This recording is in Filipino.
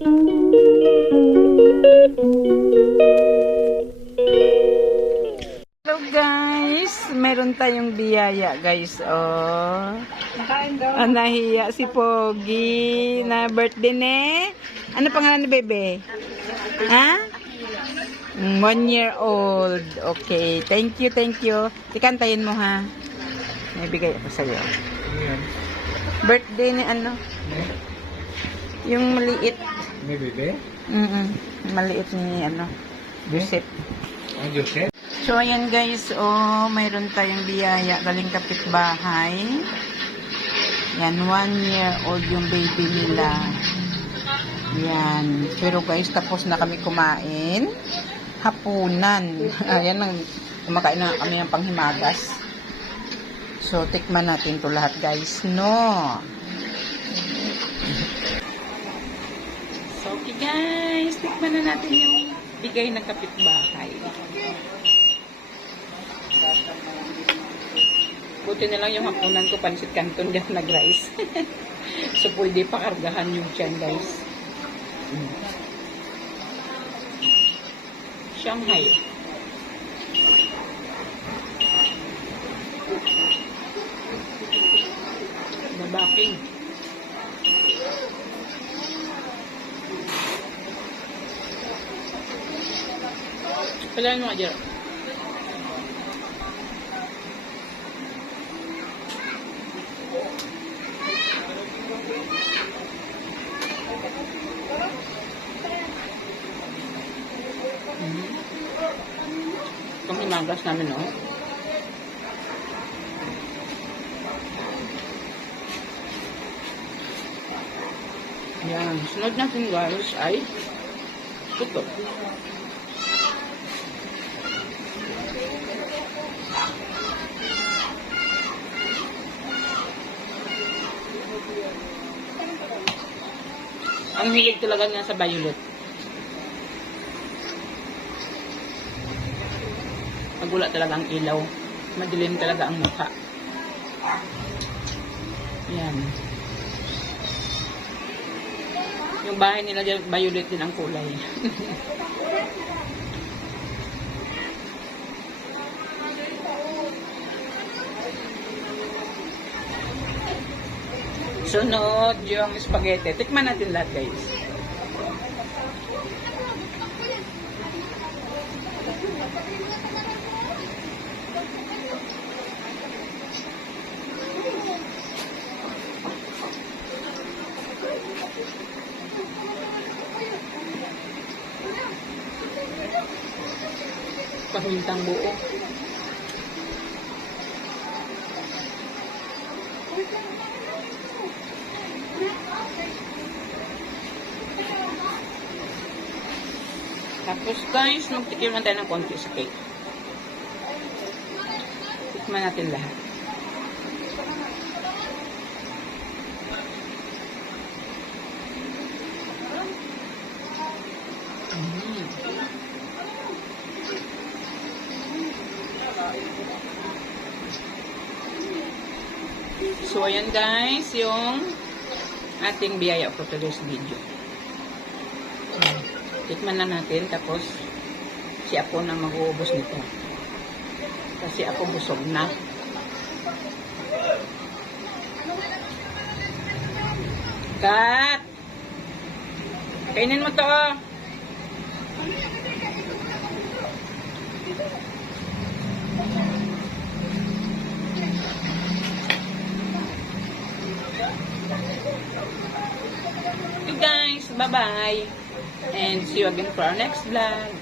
Hello guys, meron tayong biyaya guys. Oh. Nakain daw. Ah, nahiya si Pogi na birthday ne. Ano pangalan ni bebe? Ha? One year old. Okay. Thank you, thank you. Tikantayin mo ha. May bigay ako sa'yo. Birthday ni ano? Yung maliit. May bebe? Mm Maliit ni ano? Joseph. Ang Jose? So, ayan guys, oh, mayroon tayong biyaya galing kapitbahay. Yan, one year old yung baby nila. Yan. Pero guys, tapos na kami kumain. Hapunan. Ayan, ang, kumakain na kami ng panghimagas. So, tikman natin to lahat guys. No. Okay guys, tikman na natin yung bigay ng kapitbahay. Buti na lang yung hapunan ko, pansit canton dyan nag-rice. so, pwede pa kargahan yung dyan, guys. Mm. Shanghai. Nabaking. Kailangan mo nga dyan. Itong himagas namin, no? Yan. Sunod natin, guys, ay puto. Ang hilig talaga niya sa violet. Magula talaga ang ilaw. Madilim talaga ang mukha. Yan. Yung bahay nila violet din ang kulay. Sunod yung spaghetti. Tikman natin lahat guys. Pahintang buo. Tapos guys, magtikim lang tayo ng konti sa cake. Tikman natin lahat. Mm. So, ayan guys, yung ating biyaya for today's video. Tikman na natin, tapos si ako na mag-uubos nito. Kasi ako busog na. Kat! Kainin mo to. oh. Guys, bye-bye. And see you again for our next vlog.